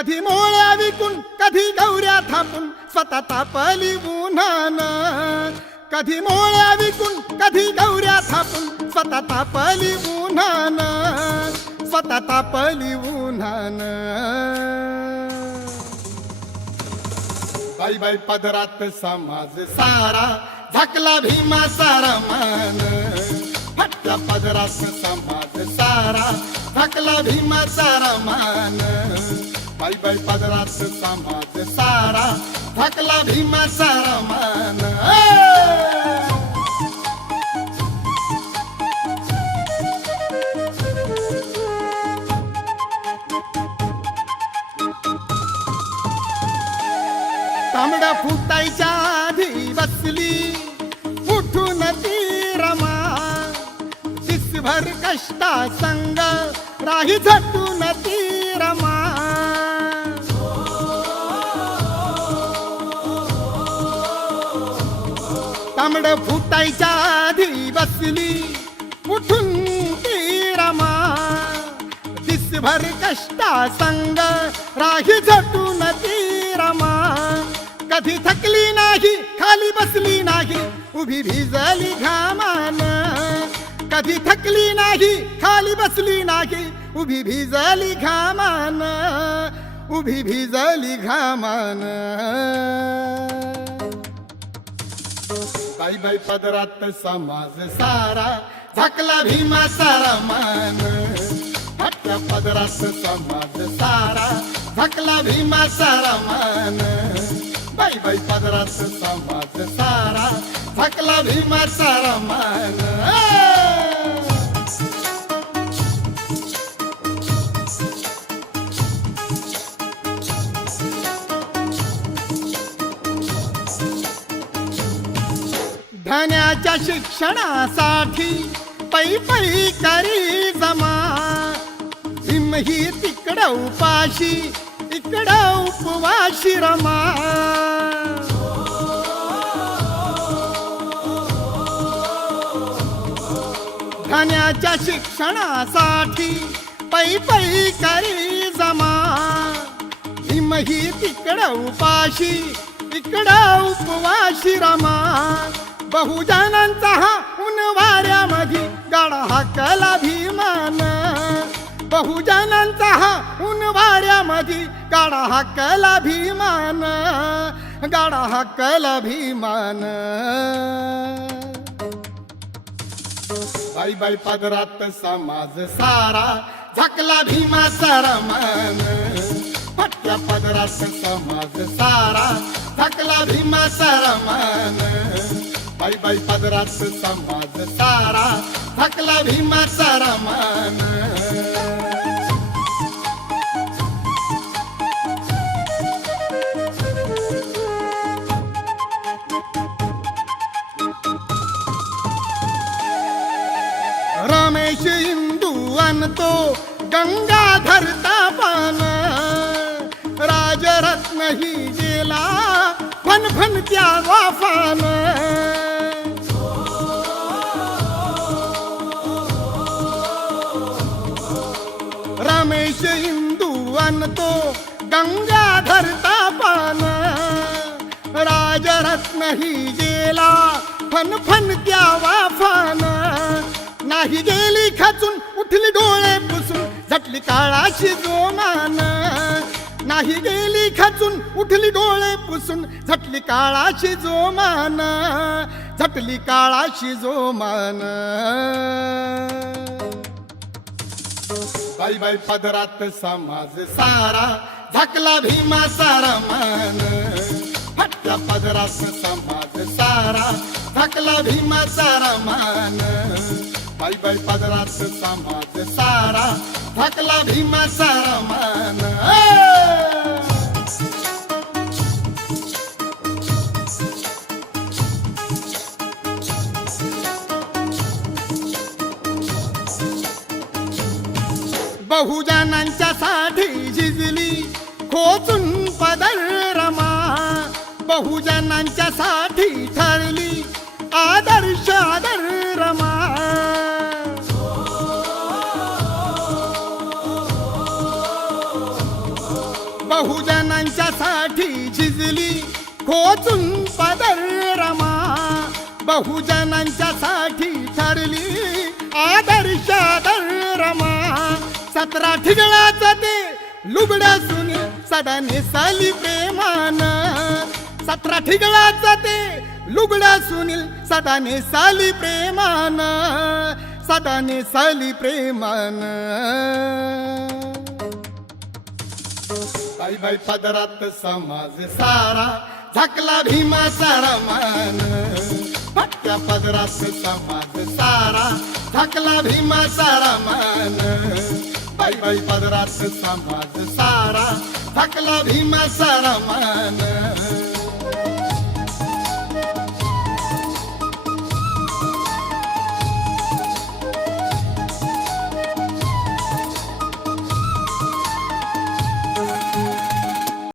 कधी मोळ्या विकून कधी गौऱ्या थापून स्वतः तापली उन्हानं. कधी मोळ्या विकून कधी गौऱ्या थापून स्वतः तापली उन्हानं. स्वतः तापली उन्हानं. बाई बाई पदरात समाज सारा झाकला भीमा सारा मान. फटक्या पदरात समाज सारा झाकला भीमा सारा मान. बाई बाई पदरात समाज सारा झाकला भीमा सारा मान. तांबडा फुटायच्या आधी बसली उठून ती रमा. दिसभर कष्टा संग राही झटून ती रमा. तांबड फुटायच्या आधी बसली उठून ती रमा. दिसभर कष्टा संग राही झटून ती रमा. कधी थकली नाही खाली बसली नाही उभी भिजली घामान. कधी थकली नाही खाली बसली नाही उभी भिजली घामान. उभी भिजली घामान. बाई बाई पदरात समाज सारा झाकला भीमा सारा मान. फटक्या पदरात समाज सारा झाकला भीमा सारा मान. बाई बाई पदरात समाज सारा झाकला भीमा सारा मान. धन्याच्या शिक्षणासाठी पै पै करी जमा. भीम ही तिकडं उपाशी इकडं उपवाशी रमा. धन्याच्या शिक्षणासाठी पै पै करी जमा. भीम ही तिकडं उपाशी इकडं उपवाशी रमा. बहुजनांचा हा उन्हाळ्यामध्ये गाडा हाकला भीमान. बहुजनांचा हा उन्हाळ्यामध्ये गाडा हाकला भीमान. गाडा हाकला भीमान. बाई बाई पदरात समाज सारा झाकला भीमा सारा मान. फटक्या पदरात समाज सारा झाकला भीमा सारा मान. बाई बाई पदरात समाज सारा झाकला भीमा सारा मान. रमेश इंदू आणतो गंगाधर तापान. राजरत्न ही गेला फन फन त्या वाफान. रमेश इंदू आणतो गंगाधर तापान. राजरत्न ही गेला फन फन त्या वाफान. नाही गेली खचून उठली डोळे पुसून झटली काळाची जोमान. नाही गेली खचून उठली डोळे पुसून झटली काळाची जोमान. झटली काळाची जोमान. बाई बाई पदरात समाज सारा झाकला भीमा सारा मान. फटक्या पदरात समाज सारा झाकला भीमा सारा मान. बाई बाई पदरात समाज सारा झाकला भीमा सारा मान. बहुजनांच्या साठी झिजली खोचून पदर रमा. बहुजनांच्या साठी ठरली आदर्श आदर रमा. बहुजनांच्या साठी झिजली खोचून पदर रमा, बहुजनांच्या साठी ठरली आदर्श रमा. 17 ठिगळाचं ते लुगडं सुनी सदा नेसाली प्रेमानं, 17 ठिगळाचं ते लुगडं सुनील सदा नेसाली प्रेमानं, सदा नेसाली प्रेमानं. बाई बाई पदरात समाज सारा झाकला भीमाचा रमान, फाटक्या पदरात समाज सारा झाकला भीमाचा रमान. बाई बाई पदरात समाज सारा झाकला भीमाचा रमान.